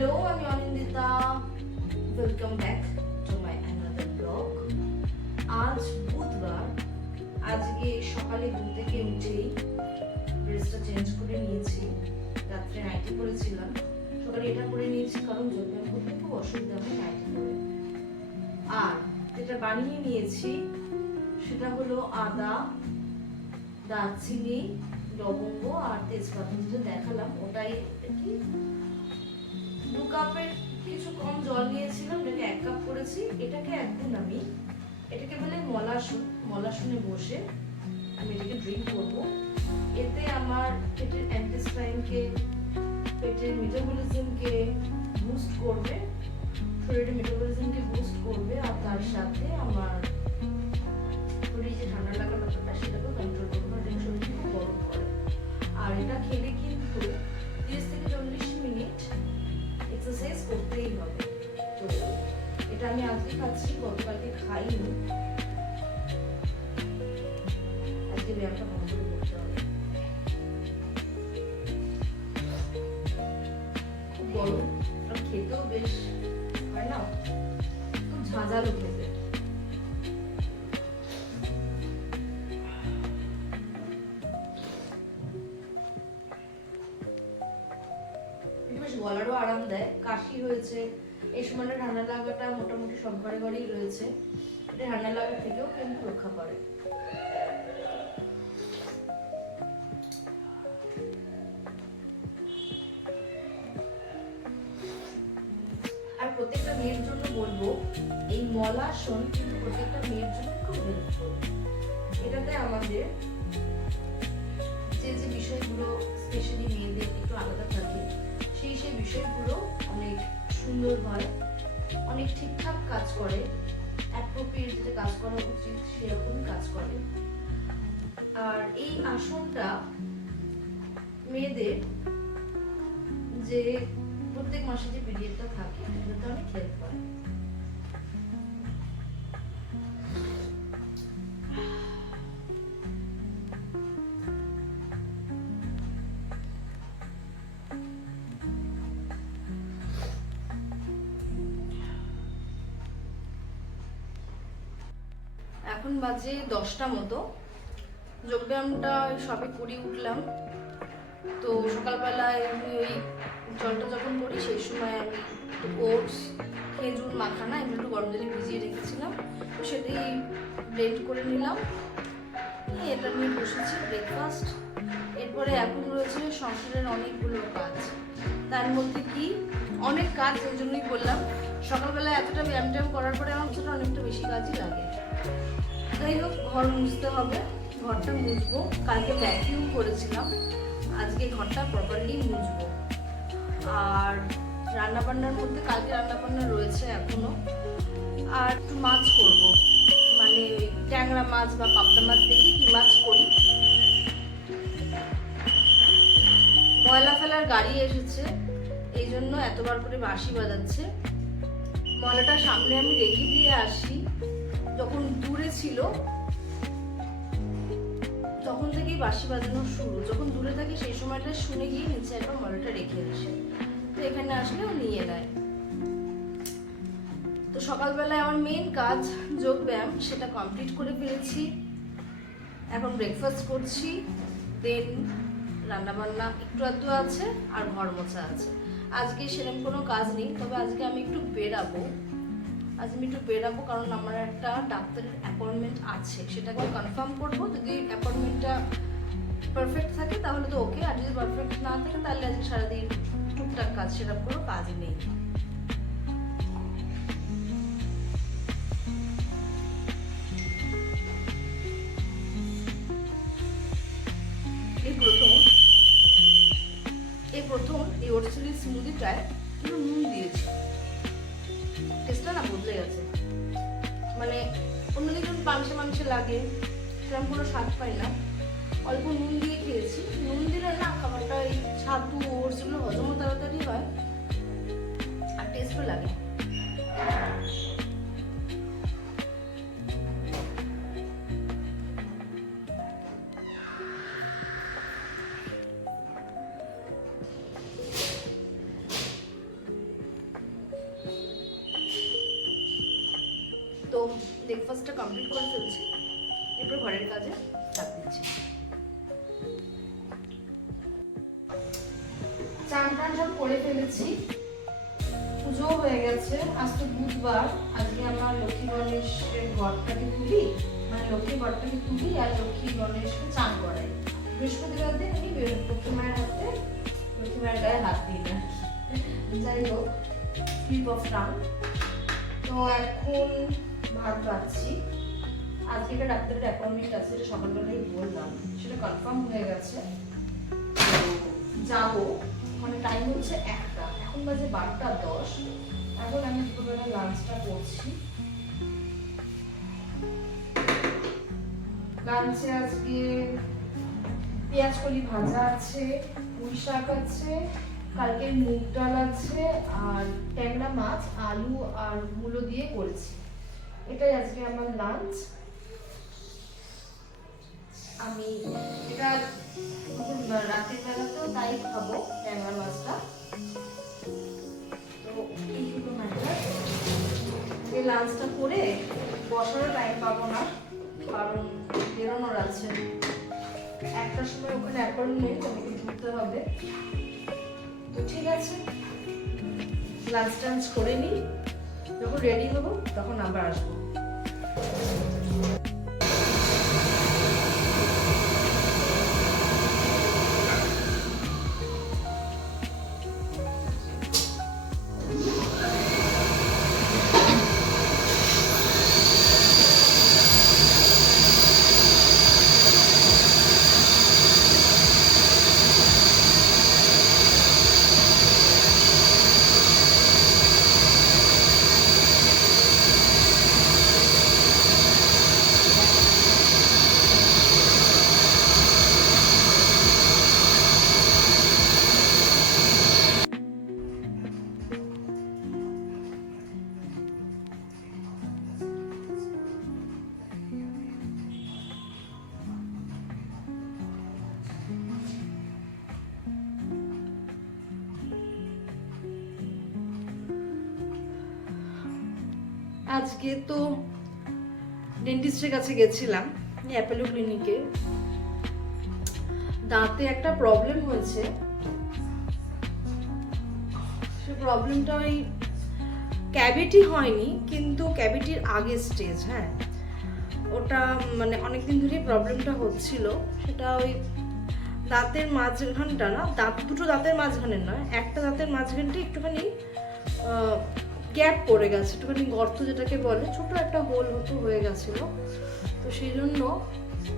Hello, আমি Anindita. Welcome back to my another blog. আজ বুধবার। আজকে সকালে ঘুম থেকে উঠেই ড্রেসটা চেঞ্জ করে নিয়েছি। রাত্রে নাইটি পরেছিলাম, সকালে এটা পরে নিয়েছি কারণ যোগব্যায়াম করতে খুব অসুবিধা হয় নাইটি পরে। আর যেটা বানিয়ে নিয়েছি সেটা হলো আদা, দারচিনি, লবঙ্গ আর তেজপাতা। যেটা দেখালাম ওটাই কি 2 কাপের কিছু কম জল নিয়েছিলাম, এটাকে 1 কাপ করেছি। এটাকে একদিন আমি এটাকে বলে মলাসনে বসে আমি এটাকে ড্রিঙ্ক করব। এতে আমার পেটের অ্যান্টিস্পাইনকে, পেটের মেটাবলিজমকে বুস্ট করবে, শরীরের মেটাবলিজমকে বুস্ট করবে, আর তার সাথে আমার শরীরে যে ঠান্ডা লাগা ব্যাপারটা সেটাকেও কন্ট্রোল করবে, এটা শরীরকে খুব গরম করে। আর এটা খেলে কিন্তু 30 থেকে 40 মিনিট এক্সারসাইজ করতেই হবে। তো এটা আমি আজকে খাচ্ছি, গতকালকে খাইনি। আজকে ব্যায়ামটা বন্ধ করে করতে হবে। খুব গরম আর খেতেও বেশ হয় না, খুব ঝাঁঝালো খেতে। গলারও আরাম দেয়। কাশি হয়েছে এই সময়টা, ঠান্ডা লাগাটা মোটামুটি সব ঘরে ঘরেই রয়েছে। এটা ঠান্ডা লাগা থেকেও কিন্তু রক্ষা করে। আর প্রত্যেকটা মেয়ের জন্য বলবো এই মলাসন কিন্তু প্রত্যেকটা মেয়ের জন্য খুব হেল্পফুল। এটাতে আমাদের যে যে বিষয়গুলো স্পেশালি মেয়েদের একটু আলাদা থাকে সেই বিষয়গুলো অনেক সুন্দর হয়, অনেক ঠিকঠাক কাজ করে, অ্যাপ্রোপ্রিয়েট যেটা কাজ করা উচিত সেরকম কাজ করে। আর এই আসনটা মেয়েদের যে প্রত্যেক মাসে যে পিরিয়ডটা থাকে সেটাতে অনেক হেল্প করে। এখন বাজে 10টা মতো। যোগব্যায়ামটা সবে করে উঠলাম। তো সকালবেলায় আমি ওই জলটা যখন করি সেই সময় আমি একটু ওটস, খেজুর মাখানা এগুলো একটু গরম জলে ভিজিয়ে রেখেছিলাম, তো সেটাই ব্লেন্ড করে নিলাম। এটা নিয়ে বসেছি ব্রেকফাস্ট। এরপরে এখন রয়েছে সংসারের অনেকগুলো কাজ, তার মধ্যে কি অনেক কাজ, এই জন্যই বললাম সকালবেলা এতটা ব্যায়াম ট্যায়াম করার পরে আমার ছোটো অনেকটা বেশি কাজই লাগে। যাই হোক, ঘর মুছতে হবে, ঘরটা মুছবো। কালকে ভ্যাকিউম করেছিলাম, আজকে ঘরটা প্রপারলি মুছবো। আর রান্নাবান্নার মধ্যে কালকে রান্নাবান্না রয়েছে এখনো। আর একটু মাছ করব, মানে ট্যাংরা মাছ বা পাবদা মাছ দেখি কি মাছ করি। ময়লা ফেলার গাড়ি এসেছে, এই জন্য এতবার করে বাঁশি বাজাচ্ছে। ময়লাটা সামনে আমি রেখে দিয়ে আসি, যখন দূরে ছিল তখন থেকেই বাঁশি বাজানো শুরু। যখন দূরে থাকি সেই সময়টা শুনে গিয়ে নিচে একবার ময়লাটা রেখে আসে, তো এখানে আসলেও নিয়ে নেয়। তো সকালবেলায় আমার মেইন কাজ যোগব্যায়াম, সেটা কমপ্লিট করে ফেলেছি। এখন ব্রেকফাস্ট করছি, দেন রান্নাবান্না একটু আধটু আছে, আর ঘর মোছা আছে। আজকে সেরকম কোনো কাজ নেই, তবে আজকে আমি একটু বেরাবো। কারণ আমার একটা ডাক্তারের অ্যাপয়েন্টমেন্ট আছে, সেটাকে কনফার্ম করবো। যদি অ্যাপয়েন্টমেন্টটা পারফেক্ট থাকে তাহলে তো ওকে, আর যদি পারফেক্ট না থাকে তাহলে আজকে সারাদিন টুকটাক কাজ, সেরকম কোনো কাজই নেই। এই প্রথম এই ওটস স্মুদিটায় কিন্তু নুন দিয়েছি, টেস্টটা না বদলে গেছে। মানে অন্যদিন মাংসে লাগে সেরকম কোনো স্বাদ পাই না। অল্প নুন দিয়ে খেয়েছি, নুন দিলে না খাবারটা এই ছাতু ওটস এগুলো হজমও তাড়াতাড়ি হয় আর টেস্টও লাগে। তো ব্রেকফাস্টটা কমপ্লিট করে ফেলছি, এরপর ঘরের কাজে চাপ দিচ্ছি। চান টান সব করে ফেলেছি, পুজো হয়ে গেছে। আজ তো বুধবার, আজকে আমার লক্ষ্মী গণেশের ঘরটাকে তুলি, মানে লক্ষ্মী ঘরটাকে তুলি আর লক্ষ্মী গণেশকে চান করাই। বৃহস্পতিবার দিন আমি লক্ষ্মী মায়ের হাতে, লক্ষ্মী মায়ের গায়ে হাত দিই না, যাই হোক স্লিপ অফ টাং। তো এখন ভাত বাড়ছি। আজকে একটা ডাক্তারের অ্যাপয়েন্টমেন্ট আছে, সেটা সকালবেলায় বললাম, সেটা কনফার্ম হয়ে গেছে। যাবো, মানে টাইম হচ্ছে 1টা, এখন বাজে 12:10। এখন আমি দুপুরবেলা লাঞ্চটা করছি। লাঞ্চে আজকে পেঁয়াজ কলি ভাজা আছে, পুঁই শাক আছে, কালকে মুগ ডাল আছে, আর ট্যাংরা মাছ আলু আর মূলো দিয়ে করেছি। এটাই আজকে আমার লাঞ্চ। আমি এটা রাতের বেলাতেও তাই খাবো, ট্যাংরা মাছটা। তো এই হলো ম্যাটার। এই লাঞ্চটা করে বসারও টাইম পাবো না, কারণ বেরোনোর আছে। 1টার সময় ওখানে অ্যাপয়েন্টমেন্ট, আমাকে ঘুরতে হবে। তো ঠিক আছে, লাঞ্চ টাঞ্চ করে নিই, যখন রেডি হবো তখন আবার আসবো। আজকে তো ডেন্টিস্টের কাছে গেছিলাম, অ্যাপোলো ক্লিনিকে। দাঁতে একটা প্রবলেম হয়েছে, সে প্রবলেমটা ওই ক্যাভিটি হয়নি, কিন্তু ক্যাভিটির আগে স্টেজ। হ্যাঁ, ওটা মানে অনেকদিন ধরেই প্রবলেমটা হচ্ছিল। সেটা ওই দাঁতের মাঝখানটা না, দুটো দাঁতের মাঝখানে নয়, একটা দাঁতের মাঝখানটা একটুখানি গ্যাপ পড়ে গেছে, একটুখানি গর্ত যেটাকে বলে, ছোট একটা হোল মতো হয়ে গেছিলো। তো সেই জন্য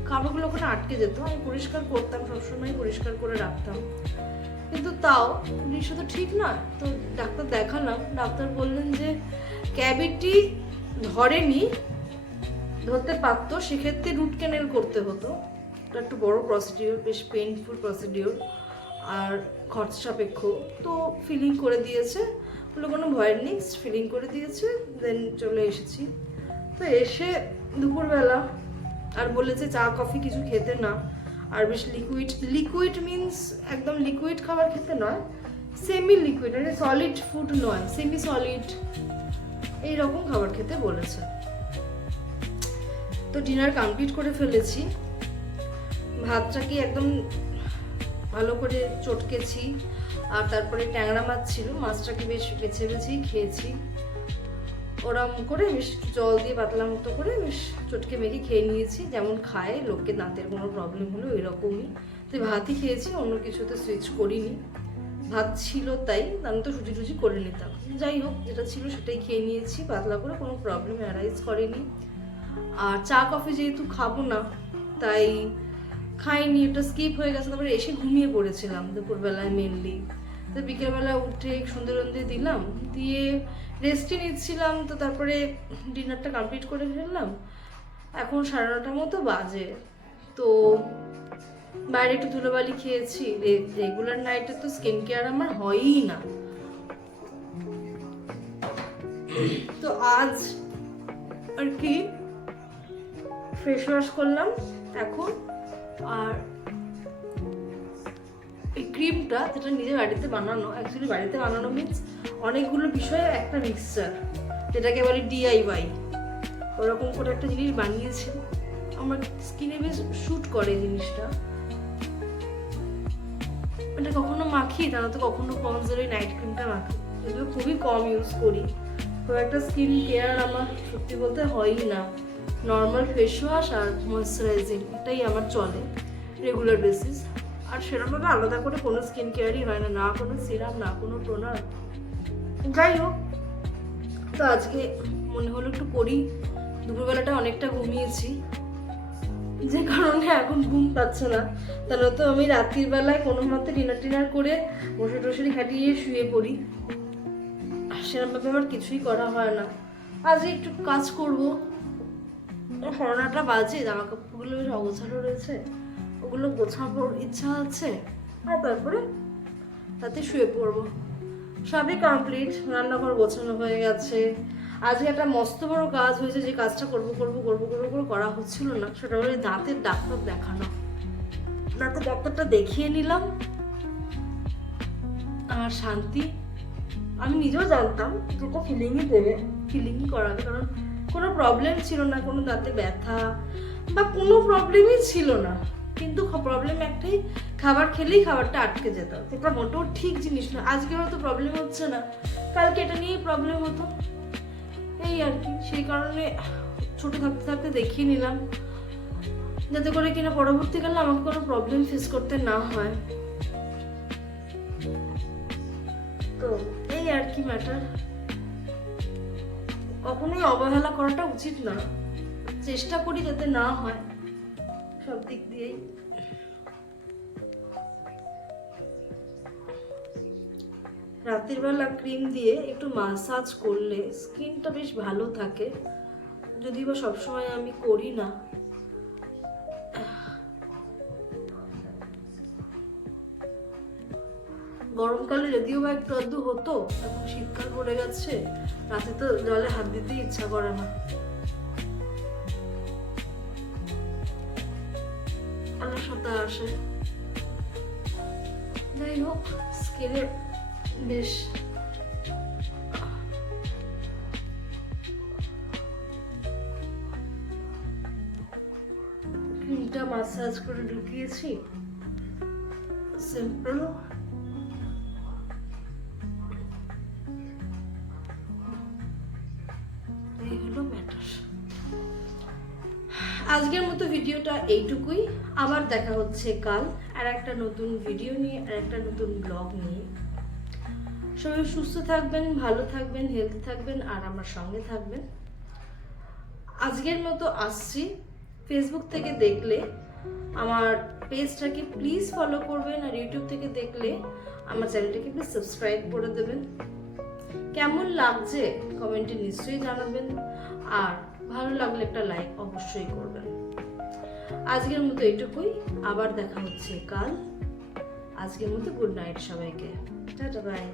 খাবারগুলো ওখানে আটকে যেত। আমি পরিষ্কার করতাম, সবসময় পরিষ্কার করে রাখতাম, কিন্তু তাও জিনিসটা তো ঠিক নয়। তো ডাক্তার দেখালাম, ডাক্তার বললেন যে ক্যাভিটি ধরেনি, ধরতে পারতো, সেক্ষেত্রে রুট ক্যানেল করতে হতো। এটা একটু বড় প্রসিডিওর, বেশ পেইনফুল প্রসিডিওর আর খরচ সাপেক্ষ। তো ফিলিং করে দিয়েছে, বলে কোনো ভয়ের নেই, ফিলিং করে দিয়েছে। দেন চলে এসেছি। তো এসে দুপুরবেলা আর বলেছে চা কফি কিছু খেতে না, আর বেশ লিকুইড মিনস একদম লিকুইড খাবার খেতে নয়, সেমি লিকুইড, মানে সলিড ফুড নয়, সেমি সলিড এইরকম খাবার খেতে বলেছে। তো ডিনার কমপ্লিট করে ফেলেছি। ভাতটাকে একদম ভালো করে চটকেছি, আর তারপরে ট্যাংরা মাছ ছিল, মাছটাকে বেশ বেছে বেছেই খেয়েছি। ওরম করে বেশ জল দিয়ে পাতলা মতো করে বেশ চটকে মেখে খেয়ে নিয়েছি, যেমন খায় লোককে দাঁতের কোনো প্রবলেম হলো এরকমই। তো ভাতই খেয়েছি, অন্য কিছুতে সুইচ করিনি। ভাত ছিল তাই, আমি তো সুজি টুজি করে নিতাম। যাই হোক, যেটা ছিল সেটাই খেয়ে নিয়েছি পাতলা করে, কোনো প্রবলেম অ্যারাইজ করেনি। আর চা কফি যেহেতু খাবো না তাই খাইনি, ওটা স্কিপ হয়ে গেছে। তারপরে এসে ঘুমিয়ে পড়েছিলাম দুপুরবেলায় মেনলি। তো বিকেলবেলা উঠে সন্ধ্যে দিলাম, দিয়ে রেস্টই নিচ্ছিলাম। তো তারপরে ডিনারটা কমপ্লিট করে ফেললাম। এখন 9:30 মতো বাজে। তো বাইরে একটু ধুলোবালি খেয়েছি। রেগুলার নাইটে তো স্কিন কেয়ার আমার হয়ই না। তো আজ আর কি ফেস ওয়াশ করলাম এখন। আর এই ক্রিমটা, যেটা নিজের বাড়িতে বানানো, অ্যাকচুয়ালি বাড়িতে বানানো মিন্স অনেকগুলো বিষয়ে একটা মিক্সচার, যেটাকে বলে DIY। ওরকম করে একটা জিনিস বানিয়েছি, আমার স্কিনে বেশ শ্যুট করে জিনিসটা। এটা কখনো মাখি, তারা তো কখনো পন্ডসের ওই নাইট ক্রিমটা মাখি, যদিও খুবই কম ইউজ করি। খুব একটা স্কিন কেয়ার আমার সত্যি বলতে হয়ই না। নর্মাল ফেস ওয়াশ আর ময়েশ্চারাইজিং এটাই আমার চলে রেগুলার বেসিস। আর সেরকমভাবে আলাদা করে কোনো স্কিন কেয়ারই হয় না, না কোনো সিরাম, না কোনো টোনার। যাই হোক, তো আজকে মনে হলো একটু করি। দুপুরবেলাটা অনেকটা ঘুমিয়েছি, যে কারণে এখন ঘুম পাচ্ছে না। তাহলে তো আমি রাত্রির বেলায় কোনো মতে ডিনার করে মশারি টশারি খাটিয়ে শুয়ে পড়ি। সেরকমভাবে আমার কিছুই করা হয় না। আজ একটু কাজ করবো। 9:30 বাজে, জামা কাপড়গুলো বেশ অগোছালো রয়েছে, ওগুলো গোছানোর ইচ্ছা আছে। আর তারপরে রাতে শুয়ে পড়বো। সবই কমপ্লিট, রান্নাঘর গোছানো হয়ে গেছে। আজকে একটা মস্ত বড় কাজ হয়েছে, যে কাজটা করবো করা হচ্ছিল না, সেটা হলো দাঁতের ডাক্তার দেখানো। দাঁতের ডাক্তারটা দেখিয়ে নিলাম, আর শান্তি। আমি নিজেও জানতাম যেটা ফিলিংই দেবে, ফিলিংই করাবে, কারণ কোনো প্রবলেম ছিল না, কোনো দাঁতে ব্যথা বা কোনো প্রবলেমই ছিল না। কিন্তু প্রবলেম একটাই, খাবার খেলেই খাবারটা আটকে যেত। এটা মোটেও ঠিক জিনিস না। আজকে হয়তো প্রবলেম হচ্ছে না, কালকে এটা নিয়েই প্রবলেম হতো, এই আর কি। সেই কারণে ছোট থাকতে থাকতে দেখিয়ে নিলাম, যাতে করে কিনা পরবর্তীকালে আমাকে কোনো প্রবলেম ফেস করতে না হয়। তো এই আর কি ম্যাটার। কখনোই অবহেলা করাটা উচিত না, চেষ্টা করি যাতে না হয় সব দিক দিয়েই। রাতের বেলা ক্রিম দিয়ে একটু মাসাজ করলে স্কিনটা বেশ ভালো থাকে, যদিও বা সবসময় আমি করি না। গরমকালে যদিও বা একটু আধটু হতো, এখন শীতকাল পড়ে গেছে, রাতে তো জলে হাত দিতে ইচ্ছা করে না। অলসতা আসে। যাই হোক, স্কিনে বেশ ক্রিমটা মাসাজ করে ঢুকিয়েছি, সিম্পল। এই হলো ম্যাটার। আজকের মতো ভিডিওটা এইটুকুই। আবার দেখা হচ্ছে কাল আর একটা নতুন ভিডিও নিয়ে, আর একটা নতুন ব্লগ নিয়ে। সবাই সুস্থ থাকবেন, ভালো থাকবেন, হেলথ থাকবেন, আর আমার সঙ্গে থাকবেন। আজকের মতো আসছি। ফেসবুক থেকে দেখলে আমার পেজটাকে প্লিজ ফলো করবেন, আর ইউটিউব থেকে দেখলে আমার চ্যানেলটাকে প্লিজ সাবস্ক্রাইব করে দেবেন। কেমন লাগছে কমেন্টে নিশ্চয়ই জানাবেন, আর ভালো লাগলে একটা লাইক অবশ্যই করবেন। আজকের মতো এইটুকুই, আবার দেখা হচ্ছে কাল। আজকের মতো গুড নাইট সবাইকে, টাটা বাই।